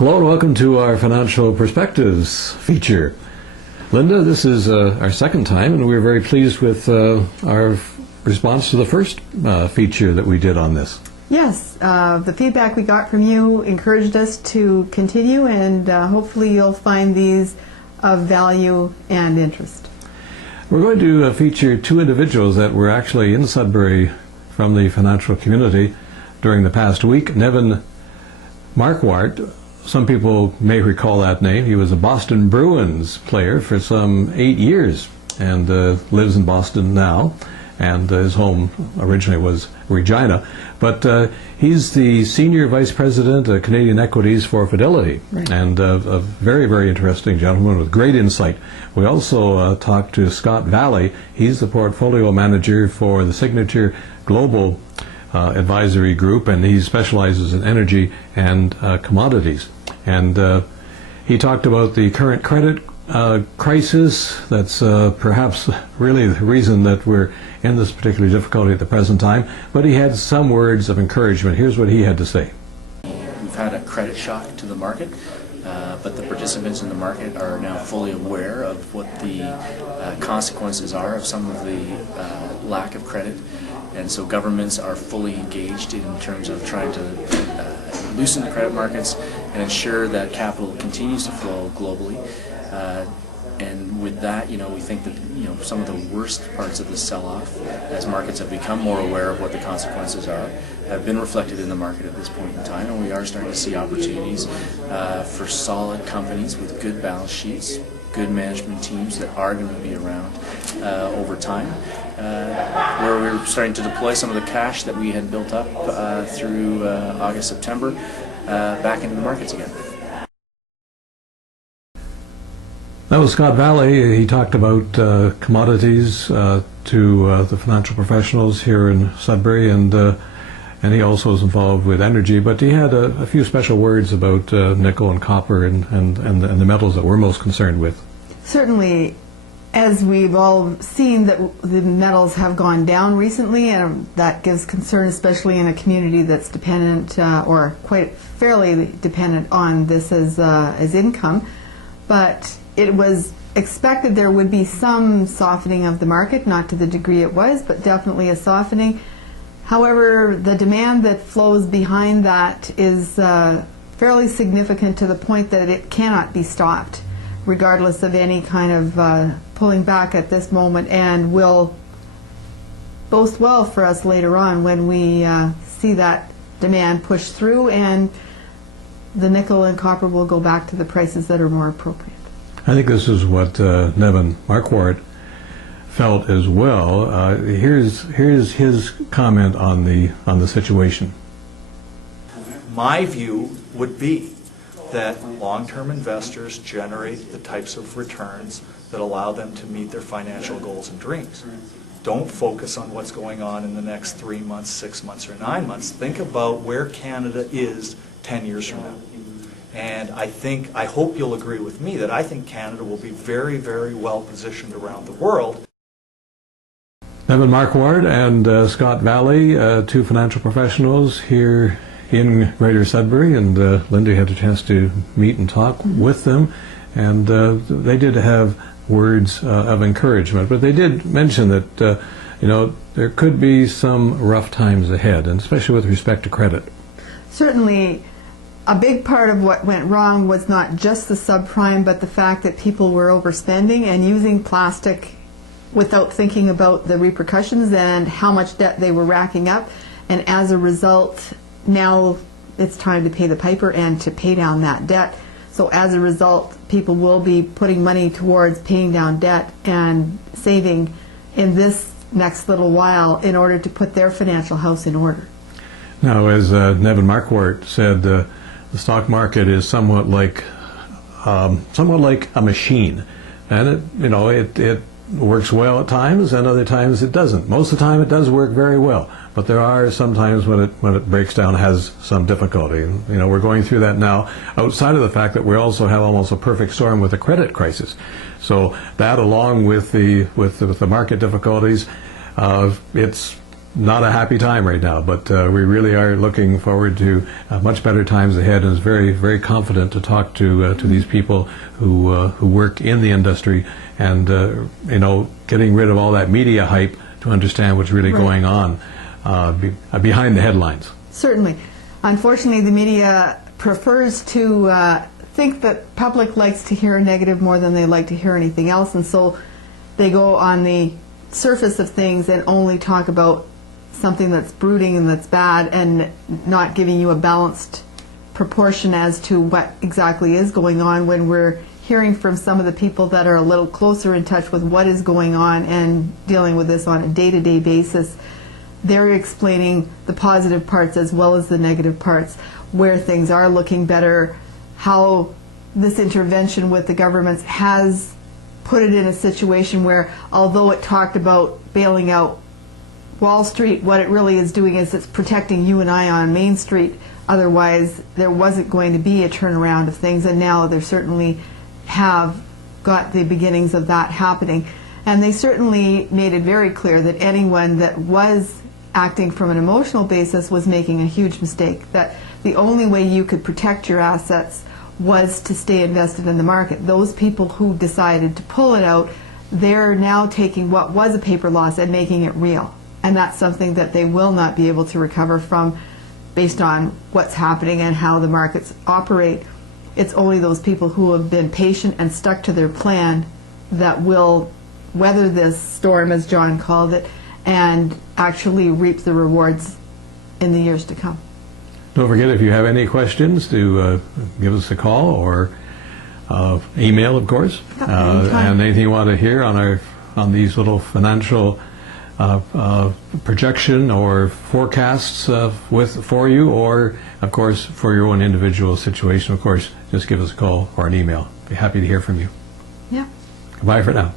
Hello and welcome to our Financial Perspectives feature. Linda, this is our second time, and we're very pleased with our response to the first feature that we did on this. Yes, the feedback we got from you encouraged us to continue, and hopefully you'll find these of value and interest. We're going to feature two individuals that were actually in Sudbury from the financial community during the past week. Nevin Marquardt, some people may recall that name. He was a Boston Bruins player for some 8 years and lives in Boston now, and his home originally was Regina. But he's the Senior Vice President of Canadian Equities for Fidelity, right, and a very, very interesting gentleman with great insight. We also talked to Scott Valley. He's the Portfolio Manager for the Signature Global Advisory Group, and he specializes in energy and commodities. And he talked about the current credit crisis. That's perhaps really the reason that we're in this particular difficulty at the present time. But he had some words of encouragement. Here's what he had to say. We've had a credit shock to the market, but the participants in the market are now fully aware of what the consequences are of some of the lack of credit. And so governments are fully engaged in terms of trying to loosen the credit markets and ensure that capital continues to flow globally. And with that, we think that some of the worst parts of the sell-off, as markets have become more aware of what the consequences are, have been reflected in the market at this point in time, and we are starting to see opportunities for solid companies with good balance sheets, good management teams that are going to be around over time, where we're starting to deploy some of the cash that we had built up through August, September, back into the markets again. That was Scott Valley. He talked about commodities to the financial professionals here in Sudbury, and he also was involved with energy. But he had a few special words about nickel and copper and the metals that we're most concerned with. Certainly, as we've all seen, that the metals have gone down recently, and that gives concern, especially in a community that's dependent or quite fairly dependent on this as income. But it was expected there would be some softening of the market, not to the degree it was, but definitely a softening. However, the demand that flows behind that is fairly significant to the point that it cannot be stopped, regardless of any kind of pulling back at this moment, and will boast well for us later on when we see that demand push through and the nickel and copper will go back to the prices that are more appropriate. I think this is what Nevin Marquardt felt as well. Here's his comment on the situation. My view would be that long-term investors generate the types of returns that allow them to meet their financial goals and dreams. Don't focus on what's going on in the next 3 months, 6 months, or 9 months. Think about where Canada is 10 years from now. And I hope you'll agree with me that I think Canada will be very, very well positioned around the world. Nevin Marquardt and Scott Valley, two financial professionals here in Greater Sudbury, and Linda had a chance to meet and talk with them, and they did have words of encouragement, but they did mention that there could be some rough times ahead, and especially with respect to credit. Certainly, a big part of what went wrong was not just the subprime, but the fact that people were overspending and using plastic without thinking about the repercussions and how much debt they were racking up. And as a result, now it's time to pay the piper and to pay down that debt. So as a result, people will be putting money towards paying down debt and saving in this next little while in order to put their financial house in order. Now, as Nevin Marquardt said, the stock market is somewhat like a machine, and it works well at times, and other times it doesn't. Most of the time, it does work very well, but there are some times when it breaks down, has some difficulty. We're going through that now. Outside of the fact that we also have almost a perfect storm with the credit crisis, so that, along with the market difficulties, it's not a happy time right now, but we really are looking forward to much better times ahead, and is very, very confident to talk to these people who work in the industry, and getting rid of all that media hype to understand what's really going on behind the headlines. Certainly. Unfortunately, the media prefers to think that public likes to hear negative more than they like to hear anything else, and so they go on the surface of things and only talk about something that's brooding and that's bad, and not giving you a balanced proportion as to what exactly is going on, when we're hearing from some of the people that are a little closer in touch with what is going on and dealing with this on a day-to-day basis. They're explaining the positive parts as well as the negative parts, where things are looking better, how this intervention with the governments has put it in a situation where, although it talked about bailing out Wall Street, what it really is doing is it's protecting you and I on Main Street. Otherwise, there wasn't going to be a turnaround of things, and now they certainly have got the beginnings of that happening. And they certainly made it very clear that anyone that was acting from an emotional basis was making a huge mistake, that the only way you could protect your assets was to stay invested in the market. Those people who decided to pull it out, they're now taking what was a paper loss and making it real. And that's something that they will not be able to recover from based on what's happening and how the markets operate. It's only those people who have been patient and stuck to their plan that will weather this storm, as John called it, and actually reap the rewards in the years to come. Don't forget, if you have any questions, to give us a call or email, of course. And anything you want to hear on these little financial projection or forecasts for you, or of course for your own individual situation, of course, just give us a call or an email. Be happy to hear from you. Yeah. Goodbye for now.